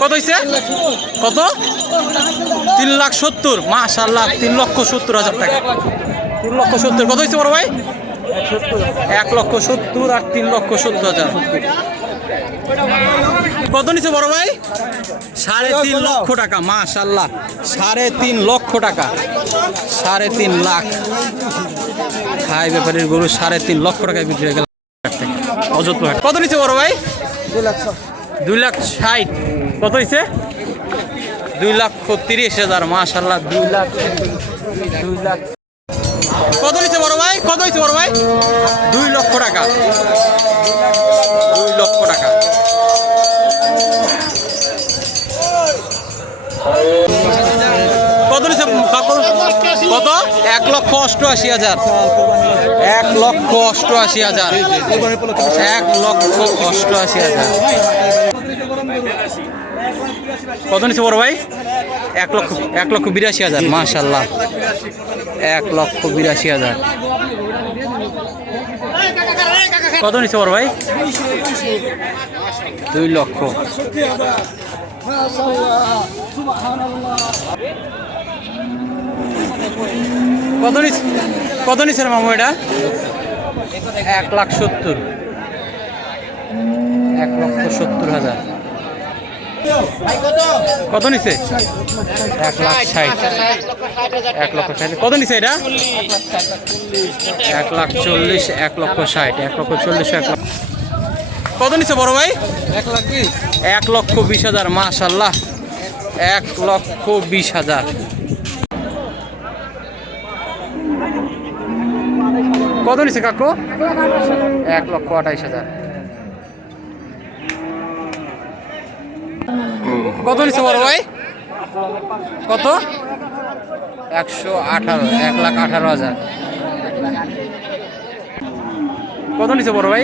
কত হয়েছে? কত? 3,70,000। মাশাআল্লাহ, 3,70,000 টাকা। 3,70,000। কত হয়েছে বড় ভাই? 1,70,000 আর 3,70,000। কত নিচ্ছে বড় ভাই? 3.5 লক্ষ টাকা। মাশাআল্লাহ, 3.5 লক্ষ টাকা। 3.5 লাখ। খাই ব্যাপারীর গরু 3.5 লক্ষ টাকায় বিক্রি হয়ে গেল অযোধ্যা হাট। কত নিচ্ছে বড় ভাই? 2,60,000। কত হয়েছে? 2,30,000। মাশাআল্লাহ, 2 লাখ। কত নিচ্ছে বড় ভাই? কত হয়েছে বড় ভাই? 2 লক্ষ টাকা। 2 লক্ষ টাকা। কত নিচ্ছে? কত? 1,88,000। 1,88,000। 1,88,000। কত নিচ্ছে বড় ভাই? 1,82,000। মাশাআল্লাহ, 1,82,000। কত নিচ্ছে বড় ভাই? 2 লক্ষ। কত নিচ্ছে মামু এটা? 1,70,000। 1,70,000। কত নিচ্ছে? 1,60,000। 1,60,000। কত নিচ্ছে এটা? 1,40,000। 1,60,000। 1,40,000। কত নিচ্ছে বড় ভাই? 1,20,000। মাশাআল্লাহ, 1,20,000। কত নিচ্ছে কাকু? 1,28,000। কত নিচ্ছে বড় ভাই? কত? 118,000। 1,18,000। কত নিচ্ছে বড় ভাই?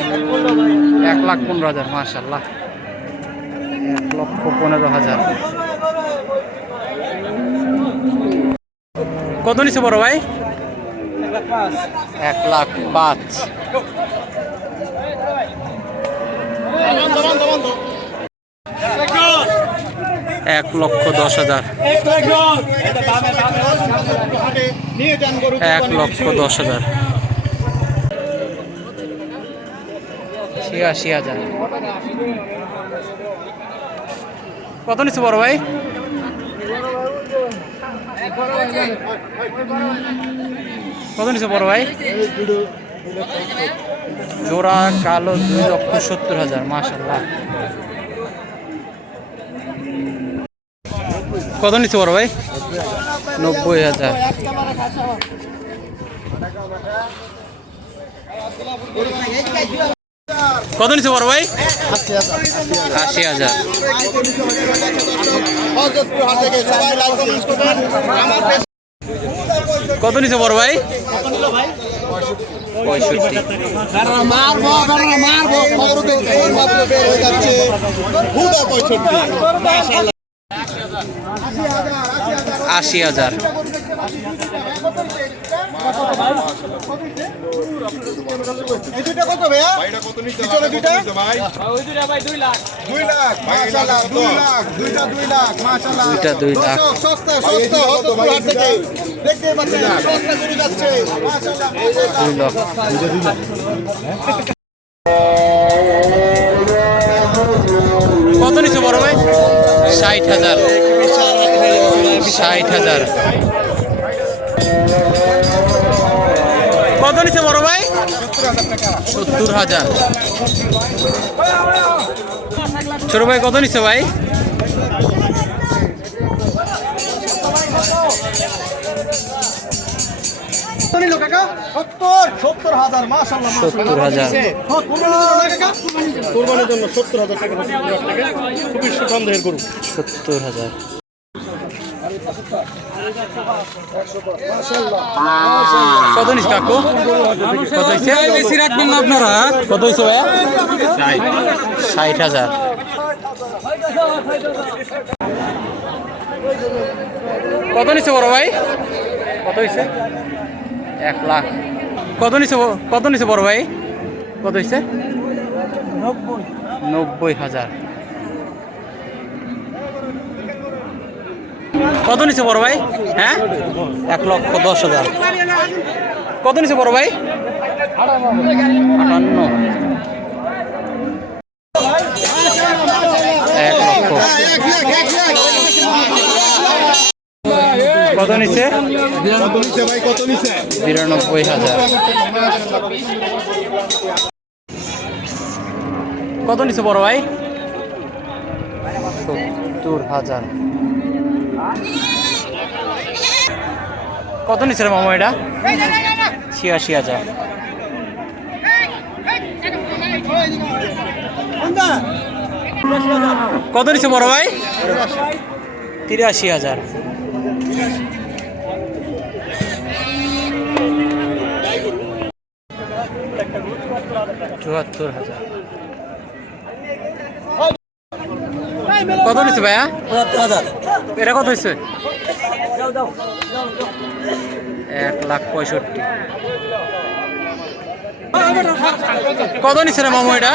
1,15,000। মাশাআল্লাহ, 1,15,000। কত নিচ্ছে বড় ভাই? 1,05,000। 1,10,000। 1,10,000। 86,000। কত নিচ্ছে বড় ভাই? কত নিচ্ছে বড় ভাই? জোড়া কালো 2,70,000। মাশাআল্লাহ। কত নিচ্ছে বড় ভাই? 90,000। কত নিচ্ছে বড় ভাই? 80,000। কত নিচ্ছে বড় ভাই? 65। 80,000। দুইটা 2 লাখ। কত নিচ্ছে বড় ভাই? 60,000। 60,000। কত নিচ্ছে বড় ভাই? 70,000। ছোট ভাই কত নিচ্ছে ভাই? কোরবানির জন্য 70,000 টাকা। খুবই সুগন্ধের গরু। 70,000। কত নিচ্ছে কাকু? কত বেশি রাখবেন না আপনারা? কত হয়েছে ভাইয়া? 60,000। কত নিচ্ছে বড় ভাই? কত হয়েছে? 1 লাখ। কত নিচ্ছে বড় ভাই? কত হয়েছে? 90,000। কত নিছে বড় ভাই? হ্যাঁ 1,10,000। কত নিছে বড় ভাই? 58। 1 লক্ষ। কত নিছে? 92,000। কত নিছে বড় ভাই? 70,000। কত নিছে রে মামা এটা? 86,000। কত নিছে বড় ভাই? 83,000। চুয়াত্তর হাজার। কত নিচ্ছে ভাইয়া? 75,000। এটা কত হয়েছে? 1,65,000। কত নিচ্ছে রে মামু এটা?